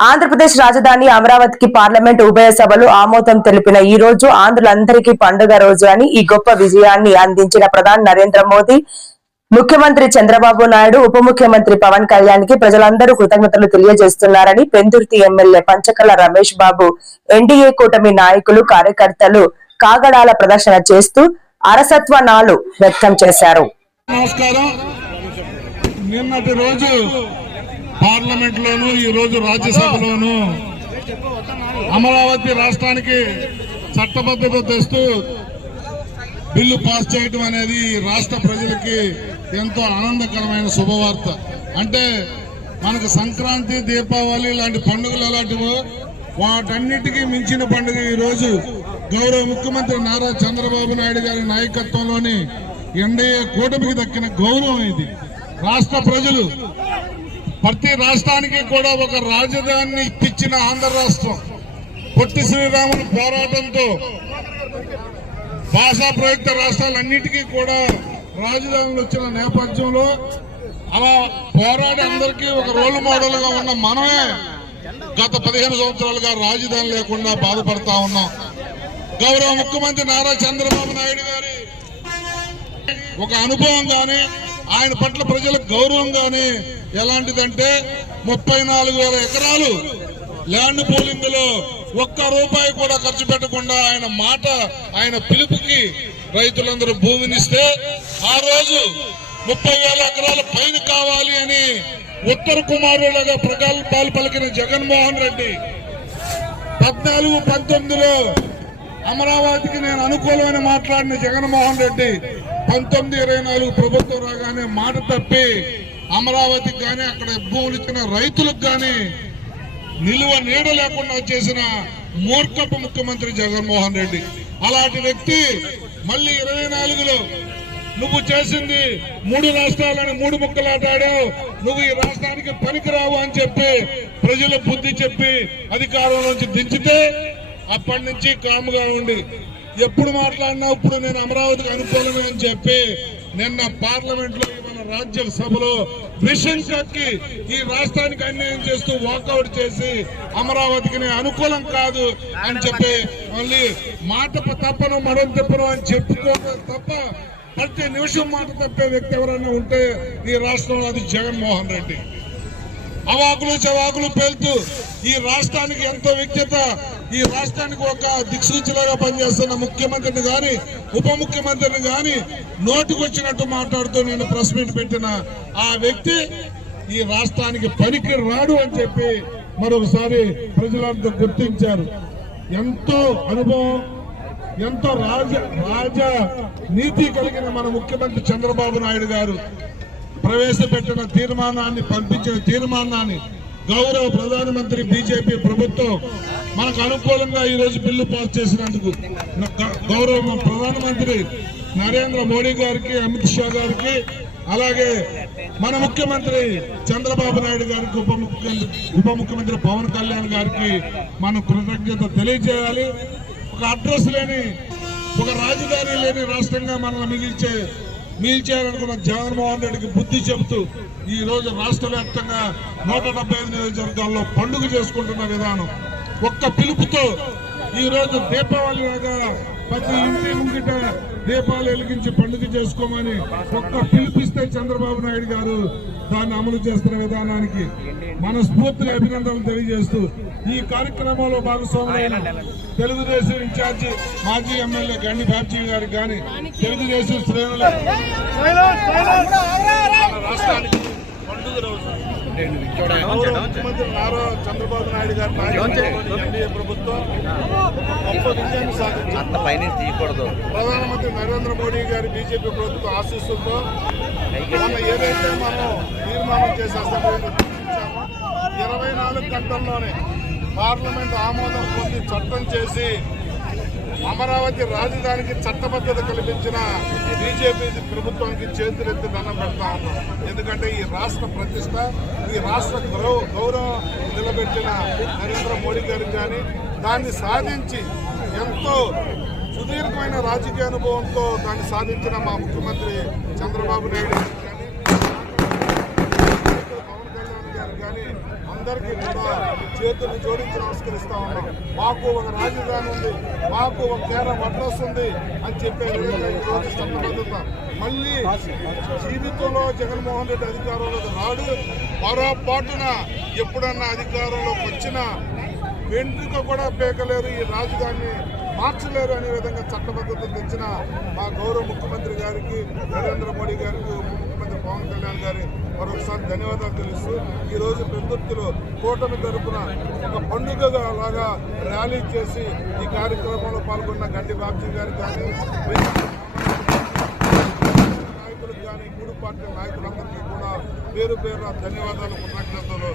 ఆంధ్రప్రదేశ్ రాజధాని అమరావతికి పార్లమెంట్ ఉభయ సభలు ఆమోదం తెలిపిన ఈ రోజు ఆంధ్రులందరికీ పండుగ రోజు అని ఈ గొప్ప విజయాన్ని అందించిన ప్రధాని నరేంద్ర మోదీ, ముఖ్యమంత్రి చంద్రబాబు నాయుడు, ఉప ముఖ్యమంత్రి పవన్ కళ్యాణ్ కి ప్రజలందరూ కృతజ్ఞతలు తెలియజేస్తున్నారని పెందుర్తి ఎమ్మెల్యే పంచకల రమేష్ బాబు, ఎన్డీఏ కూటమి నాయకులు, కార్యకర్తలు కాగడాల ప్రదర్శన చేస్తూ అరసత్వనాలు వ్యక్తం చేశారు. పార్లమెంట్ లోను ఈ రోజు రాజ్యసభలోను అమరావతి రాష్ట్రానికి చట్టబద్ధత తెస్తూ బిల్లు పాస్ చేయడం అనేది రాష్ట్ర ప్రజలకి ఎంతో ఆనందకరమైన శుభవార్త. అంటే మనకు సంక్రాంతి, దీపావళి లాంటి పండుగలు ఎలాంటివో వాటన్నిటికీ మించిన పండుగ ఈ రోజు గౌరవ ముఖ్యమంత్రి నారా చంద్రబాబు నాయుడు గారి నాయకత్వంలోని ఎన్డీఏ కూటమికి దక్కిన గౌరవం ఇది. రాష్ట్ర ప్రజలు ప్రతి రాష్ట్రానికి కూడా ఒక రాజధానిని ఇప్పించిన ఆంధ్ర రాష్ట్రం పొట్టి శ్రీరాములు పోరాటంతో భాషా ప్రయుక్త రాష్ట్రాలన్నిటికీ కూడా రాజధానులు వచ్చిన నేపథ్యంలో అలా పోరాడి అందరికీ ఒక రోల్ మోడల్ గా ఉన్న మనమే గత 15 సంవత్సరాలుగా రాజధాని లేకుండా బాధపడతా ఉన్నాం. గౌరవ ముఖ్యమంత్రి నారా చంద్రబాబు నాయుడు గారి ఒక అనుభవం గాని, ఆయన పట్ల ప్రజలకు గౌరవం గాని ఎలాంటిదంటే 34,000 ఎకరాలు ల్యాండ్ పోలింగ్ లో ఒక్క రూపాయి కూడా ఖర్చు పెట్టకుండా ఆయన మాట, ఆయన పిలుపుకి రైతులందరూ భూమినిస్తే ఆ రోజు 30,000 ఎకరాల పైన కావాలి అని ఉత్తర కుమారులుగా ప్రగల్భాలు పలికిన జగన్మోహన్ రెడ్డి 14-19లో అమరావతికి నేను అనుకూలమని మాట్లాడిన జగన్మోహన్ రెడ్డి 1924 ప్రభుత్వం రాగానే మాట తప్పి అమరావతికి గాని, అక్కడ భూములు ఇచ్చిన రైతులకు గాని నిలువ నీడ లేకుండా చేసిన మూర్ఖపు ముఖ్యమంత్రి జగన్మోహన్ రెడ్డి. అలాంటి వ్యక్తి మళ్ళీ 24లో నువ్వు చేసింది 3 రాష్ట్రాలని 3 ముక్కలాటాడావు, నువ్వు ఈ రాష్ట్రానికి పనికిరావు అని చెప్పి ప్రజలు బుద్ధి చెప్పి అధికారంలోంచి దించితే అప్పటి నుంచి కాముగా ఉండి ఎప్పుడు మాట్లాడినా ఇప్పుడు నేను అమరావతికి అనుకూలమే అని చెప్పి నిన్న పార్లమెంట్ లో మన రాజ్యసభలో విషయం కక్కి ఈ రాష్ట్రానికి అన్యాయం చేస్తూ వాకౌట్ చేసి అమరావతికి అనుకూలం కాదు అని చెప్పి మళ్ళీ మాట తప్పను మడం తప్పను అని చెప్పుకోవడం తప్ప ప్రతి నిమిషం మాట తప్పే వ్యక్తి ఎవరైనా ఉంటే ఈ రాష్ట్రంలో అది జగన్మోహన్ రెడ్డి. అవాకులు చవాకులు పేలుతూ ఈ రాష్ట్రానికి ఎంతో విజ్ఞత, ఈ రాష్ట్రానికి ఒక దిక్సూచిలాగా పనిచేస్తున్న ముఖ్యమంత్రిని గాని, ఉప ముఖ్యమంత్రిని గాని నోటికొచ్చినట్టు మాట్లాడుతూ నేను ప్రెస్ మీట్ పెట్టిన ఆ వ్యక్తి ఈ రాష్ట్రానికి పనికి రాడు అని చెప్పి మరొకసారి ప్రజలంతా గుర్తించారు. ఎంతో అనుభవం, ఎంతో రాజ నీతి కలిగిన మన ముఖ్యమంత్రి చంద్రబాబు నాయుడు గారు ప్రవేశపెట్టిన తీర్మానాన్ని, పంపించిన తీర్మానాన్ని గౌరవ ప్రధానమంత్రి బీజేపీ ప్రభుత్వం మనకు అనుకూలంగా ఈ రోజు బిల్లు పాస్ చేసినందుకు గౌరవ ప్రధానమంత్రి నరేంద్ర మోడీ గారికి, అమిత్ షా గారికి, అలాగే మన ముఖ్యమంత్రి చంద్రబాబు నాయుడు గారికి, ఉప ముఖ్యమంత్రి పవన్ కళ్యాణ్ గారికి మనం కృతజ్ఞత తెలియజేయాలి. ఒక అడ్రస్ లేని, ఒక రాజధాని లేని రాష్ట్రంగా మనల్ని మిగిల్చేయాలనుకున్న జగన్మోహన్ రెడ్డికి బుద్ధి చెబుతూ ఈ రోజు రాష్ట్ర వ్యాప్తంగా 175 నియోజకవర్గాల్లో పండుగ చేసుకుంటున్న విధానం, ఒక్క పిలుపుతో ఈ రోజు దీపావళి లాగా ప్రతి ఇంటి ముంగిట దీపాలు వెలిగించి పండుగ చేసుకోమని ఒక్క పిలుపిస్తే చంద్రబాబు నాయుడు గారు దాన్ని అమలు చేస్తున్న విధానానికి మనస్ఫూర్తిగా అభినందనలు తెలియజేస్తూ ఈ కార్యక్రమంలో భాగస్వాములైన తెలుగుదేశం ఇన్ఛార్జి మాజీ ఎమ్మెల్యే గండి బాబ్జీ గారికి కానీ, తెలుగుదేశం శ్రేణుల రాష్ట్రానికి పండుగ రోజు ముఖ్యమంత్రి నారా చంద్రబాబు నాయుడు గారి ఎన్డీఏ ప్రభుత్వం గొప్ప విజయాన్ని సాధించింది. ప్రధానమంత్రి నరేంద్ర మోడీ గారి బీజేపీ ప్రభుత్వం ఆశీస్సులతో ఏదైతే మనం తీర్మానం చేసే అసెంబ్లీలో తీసుకొచ్చామో 24 గంటల్లోనే పార్లమెంట్ ఆమోదం పొంది చట్టం చేసి అమరావతి రాజధానికి చట్టబద్ధత కల్పించిన బీజేపీ ప్రభుత్వానికి చేతులెత్తి దండం పెడతా ఉన్నాం. ఎందుకంటే ఈ రాష్ట్ర ప్రతిష్ట, ఈ రాష్ట్ర గౌరవం నిలబెట్టిన నరేంద్ర మోడీ గారికి కానీ, దాన్ని సాధించి ఎంతో సుదీర్ఘమైన రాజకీయ అనుభవంతో దాన్ని సాధించిన మా ముఖ్యమంత్రి చంద్రబాబు నాయుడు గారికి కానీ, పవన్ కళ్యాణ్ గారు కానీ అందరికీ కూడా చేతులు జోడించి నమస్కరిస్తా ఉన్నాం. మాకు ఒక రాజధాని ఉంది, మాకు ఒక కేరళ అడ్రస్ ఉంది అని చెప్పే విధంగా ఈరోజు చట్టబద్ధత. మళ్ళీ జీవితంలో జగన్మోహన్ రెడ్డి అధికారంలోకి రాడు, పొరపాటున ఎప్పుడన్నా అధికారంలోకి వచ్చినా వెంట్రుక కూడా పేకలేరు, ఈ రాజధానిని మార్చలేరు అనే విధంగా చట్టబద్ధత తెచ్చిన మా గౌరవ ముఖ్యమంత్రి గారికి, నరేంద్ర మోడీ గారికి, ఉప ముఖ్యమంత్రి పవన్ కళ్యాణ్ గారి మరొకసారి ధన్యవాదాలు తెలుస్తూ ఈరోజు పెందుర్తిలో కూటమి తరపున ఒక పండుగ లాగా ర్యాలీ చేసి ఈ కార్యక్రమంలో పాల్గొన్న గండి బాబ్జీ గారికి కానీ, నాయకులకు కానీ, మూడు పార్టీ నాయకులందరికీ కూడా పేరు పేరున ధన్యవాదాలు, కృతజ్ఞతలు.